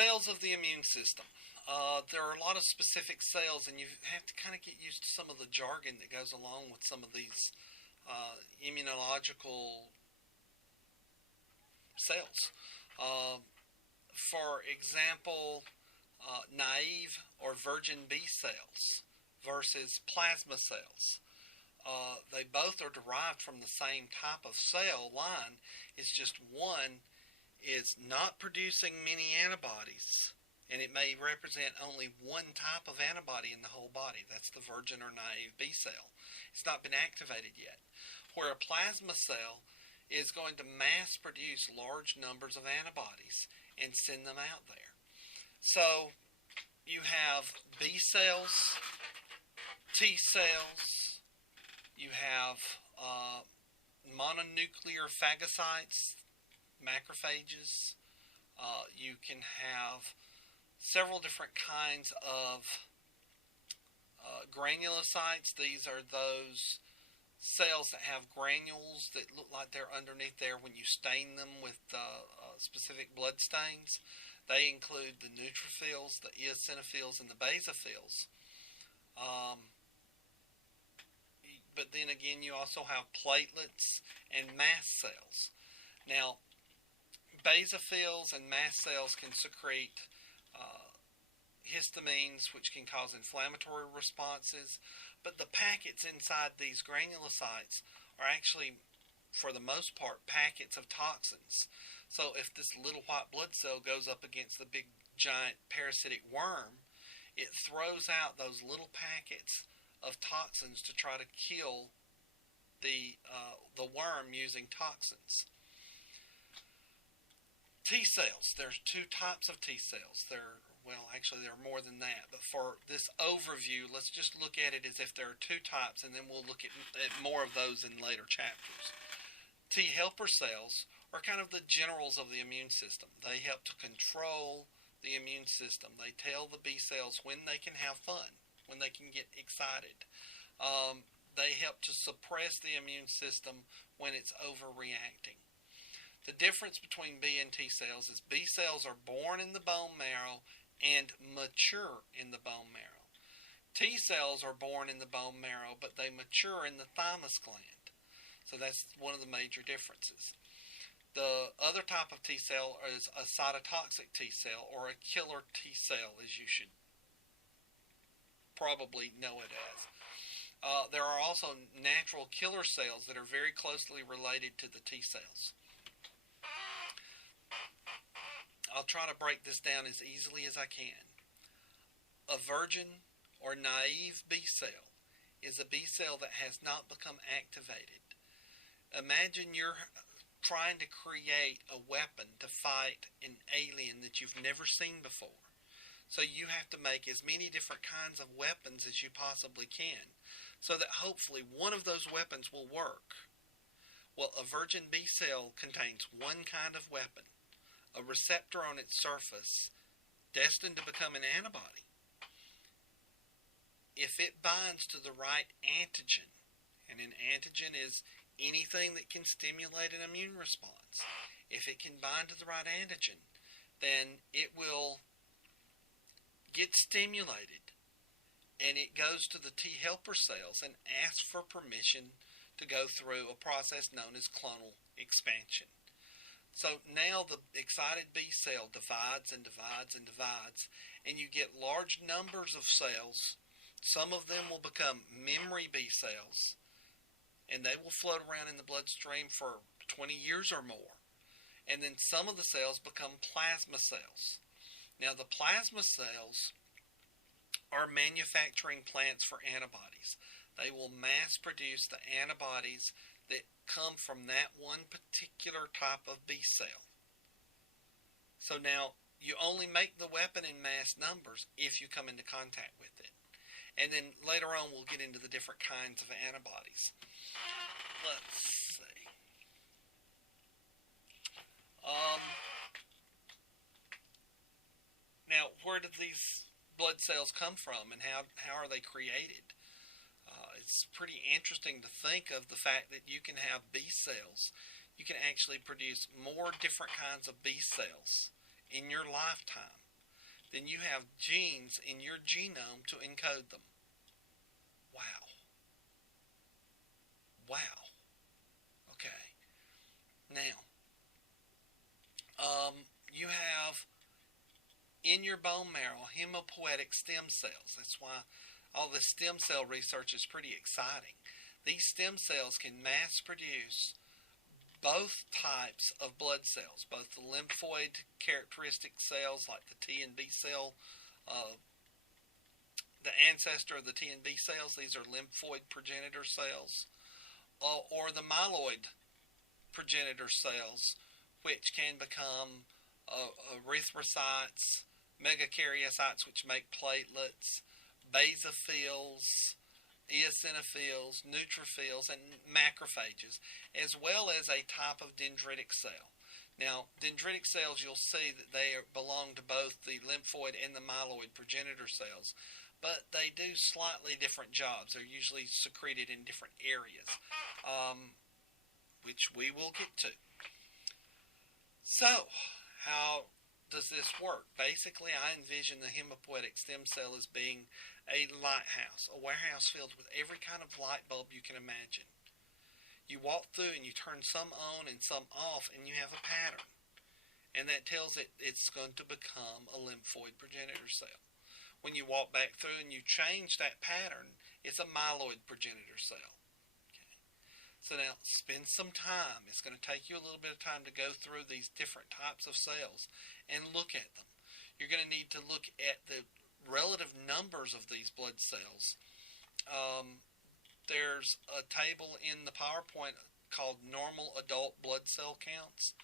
Cells of the immune system. There are a lot of specific cells, and you have to kind of get used to some of the jargon that goes along with some of these immunological cells. For example, naive or virgin B cells versus plasma cells. They both are derived from the same type of cell line. It's just one is not producing many antibodies, and it may represent only one type of antibody in the whole body. That's the virgin or naive B cell. It's not been activated yet. Where a plasma cell is going to mass produce large numbers of antibodies and send them out there. So you have B cells, T cells, you have mononuclear phagocytes, macrophages. You can have several different kinds of granulocytes. These are those cells that have granules that look like they're underneath there when you stain them with specific blood stains. They include the neutrophils, the eosinophils, and the basophils. But then again, you also have platelets and mast cells. Now, basophils and mast cells can secrete histamines, which can cause inflammatory responses. But the packets inside these granulocytes are actually, for the most part, packets of toxins. So if this little white blood cell goes up against the big giant parasitic worm, it throws out those little packets of toxins to try to kill the worm using toxins. T cells. There's two types of T cells. Actually there are more than that. But for this overview, let's just look at it as if there are two types, and then we'll look at more of those in later chapters. T helper cells are kind of the generals of the immune system. They help to control the immune system. They tell the B cells when they can have fun, when they can get excited. They help to suppress the immune system when it's overreacting. The difference between B and T cells is B cells are born in the bone marrow and mature in the bone marrow. T cells are born in the bone marrow, but they mature in the thymus gland. So that's one of the major differences. The other type of T cell is a cytotoxic T cell, or a killer T cell, as you should probably know it as. There are also natural killer cells that are very closely related to the T cells. I'll try to break this down as easily as I can. A virgin or naive B cell is a B cell that has not become activated. Imagine you're trying to create a weapon to fight an alien that you've never seen before. So you have to make as many different kinds of weapons as you possibly can, so that hopefully one of those weapons will work. Well, a virgin B cell contains one kind of weapon, a receptor on its surface destined to become an antibody. If it binds to the right antigen, and an antigen is anything that can stimulate an immune response, if it can bind to the right antigen, then it will get stimulated, and it goes to the T helper cells and asks for permission to go through a process known as clonal expansion. So now the excited B cell divides and divides and divides, and you get large numbers of cells. Some of them will become memory B cells, and they will float around in the bloodstream for 20 years or more. And then some of the cells become plasma cells. Now the plasma cells are manufacturing plants for antibodies. They will mass produce the antibodies that come from that one particular type of B cell. So now you only make the weapon in mass numbers if you come into contact with it. And then later on we'll get into the different kinds of antibodies. Let's see. Now, where do these blood cells come from, and how are they created? It's pretty interesting to think of the fact that you can have B cells. You can actually produce more different kinds of B cells in your lifetime then you have genes in your genome to encode them. Wow. Wow. Okay. Now, you have in your bone marrow hematopoietic stem cells. That's why all this stem cell research is pretty exciting. These stem cells can mass produce both types of blood cells, both the lymphoid characteristic cells like the T and B cell, the ancestor of the T and B cells, these are lymphoid progenitor cells, or the myeloid progenitor cells, which can become erythrocytes, megakaryocytes, which make platelets, basophils, eosinophils, neutrophils, and macrophages, as well as a type of dendritic cell. Now, dendritic cells, you'll see that they belong to both the lymphoid and the myeloid progenitor cells, but they do slightly different jobs. They're usually secreted in different areas, which we will get to. So, how does this work? Basically, I envision the hematopoietic stem cell as being a lighthouse, a warehouse filled with every kind of light bulb you can imagine. You walk through and you turn some on and some off, and you have a pattern. And that tells it it's going to become a lymphoid progenitor cell. When you walk back through and you change that pattern, it's a myeloid progenitor cell. Okay. So now, spend some time. It's going to take you a little bit of time to go through these different types of cells and look at them. You're going to need to look at the relative numbers of these blood cells. There's a table in the PowerPoint called normal adult blood cell counts.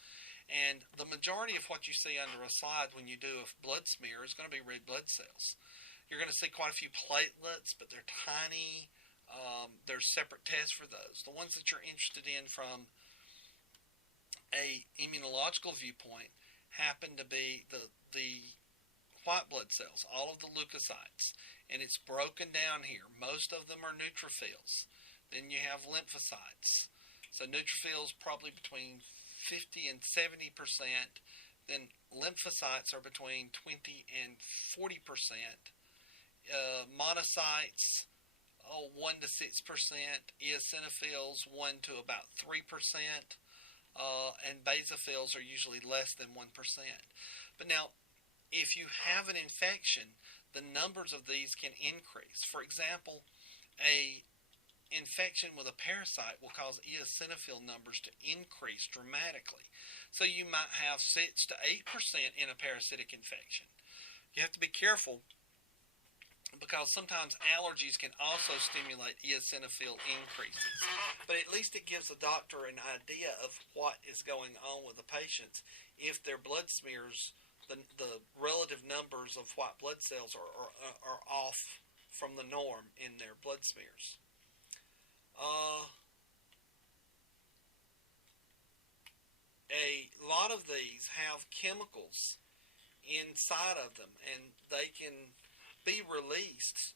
And the majority of what you see under a slide when you do a blood smear is going to be red blood cells. You're going to see quite a few platelets, but they're tiny. There's separate tests for those. The ones that you're interested in from a immunological viewpoint happen to be the white blood cells, all of the leukocytes. And it's broken down here. Most of them are neutrophils. Then you have lymphocytes. So neutrophils probably between 50 and 70%. Then lymphocytes are between 20 and 40%. Monocytes, 1 to 6%. Eosinophils, 1 to about 3%. And basophils are usually less than 1%. But now, if you have an infection, the numbers of these can increase. For example, a infection with a parasite will cause eosinophil numbers to increase dramatically. So you might have 6 to 8% in a parasitic infection. You have to be careful because sometimes allergies can also stimulate eosinophil increases. But at least it gives the doctor an idea of what is going on with the patients if their blood smears, the relative numbers of white blood cells are off from the norm in their blood smears. A lot of these have chemicals inside of them, and they can be released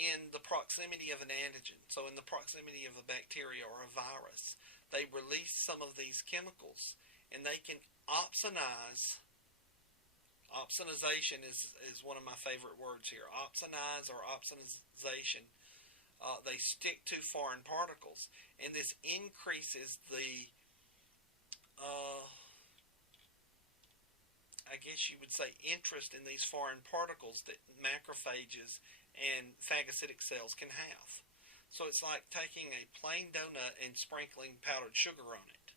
in the proximity of an antigen. So in the proximity of a bacteria or a virus, they release some of these chemicals, and they can opsonize. Opsonization is one of my favorite words here. Opsonize or opsonization. They stick to foreign particles, and this increases the, I guess you would say, interest in these foreign particles that macrophages and phagocytic cells can have. So it's like taking a plain donut and sprinkling powdered sugar on it.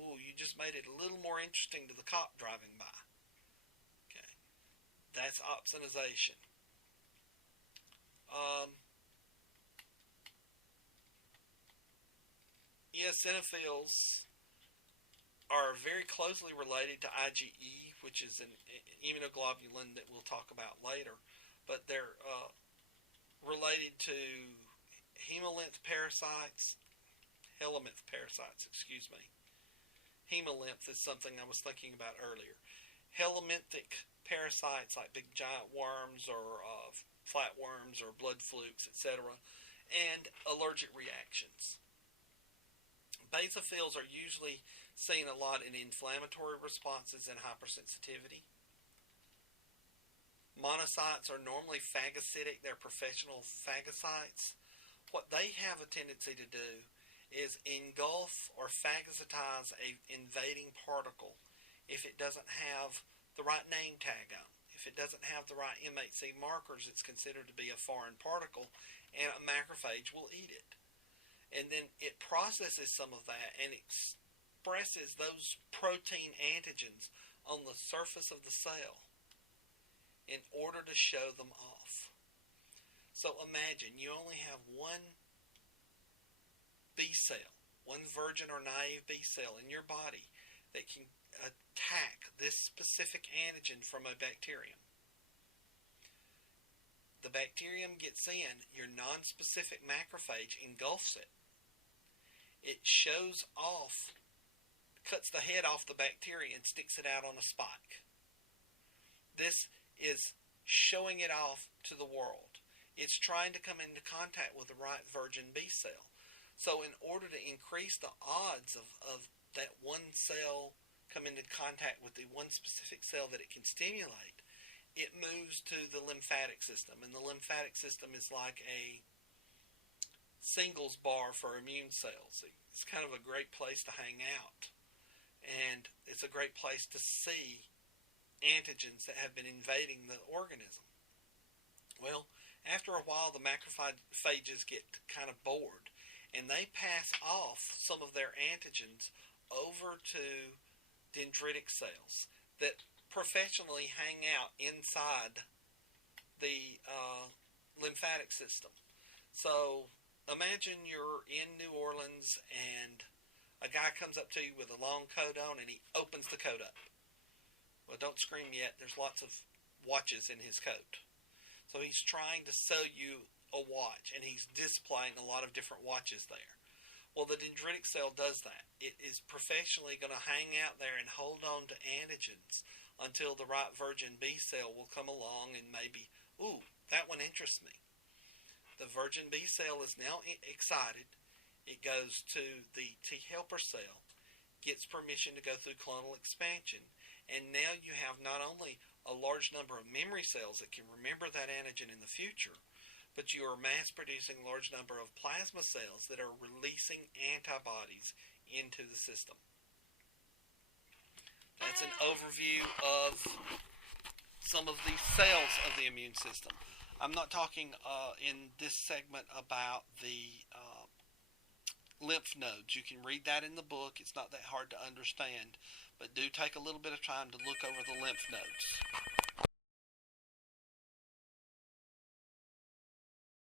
Ooh, you just made it a little more interesting to the cop driving by. That's opsonization. Eosinophils are very closely related to IgE, which is an immunoglobulin that we'll talk about later. But they're related to hemolymph parasites, helminth parasites, excuse me. Hemolymph is something I was thinking about earlier. Helminthic parasites like big giant worms or flatworms or blood flukes, etc., and allergic reactions. Basophils are usually seen a lot in inflammatory responses and hypersensitivity. Monocytes are normally phagocytic. They're professional phagocytes. What they have a tendency to do is engulf or phagocytize a invading particle if it doesn't have the right name tag on. If it doesn't have the right MHC markers, it's considered to be a foreign particle, and a macrophage will eat it. And then it processes some of that and expresses those protein antigens on the surface of the cell in order to show them off. So imagine you only have one B cell, one virgin or naive B cell in your body that can attack this specific antigen from a bacterium. The bacterium gets in, your non-specific macrophage engulfs it. It shows off, cuts the head off the bacteria and sticks it out on a spike. This is showing it off to the world. It's trying to come into contact with the right virgin B cell. So in order to increase the odds of that one cell come into contact with the one specific cell that it can stimulate, it moves to the lymphatic system. And the lymphatic system is like a singles bar for immune cells. It's kind of a great place to hang out. And it's a great place to see antigens that have been invading the organism. Well, after a while, the macrophages get kind of bored, and they pass off some of their antigens over to dendritic cells that professionally hang out inside the lymphatic system. So imagine you're in New Orleans and a guy comes up to you with a long coat on and he opens the coat up. Well, don't scream yet. There's lots of watches in his coat. So he's trying to sell you a watch, and he's displaying a lot of different watches there. Well, the dendritic cell does that. It is professionally going to hang out there and hold on to antigens until the right virgin B cell will come along and maybe, ooh, that one interests me. The virgin B cell is now excited. It goes to the T helper cell, gets permission to go through clonal expansion, and now you have not only a large number of memory cells that can remember that antigen in the future, but you are mass producing a large number of plasma cells that are releasing antibodies into the system. That's an overview of some of the cells of the immune system. I'm not talking in this segment about the lymph nodes. You can read that in the book. It's not that hard to understand, but do take a little bit of time to look over the lymph nodes.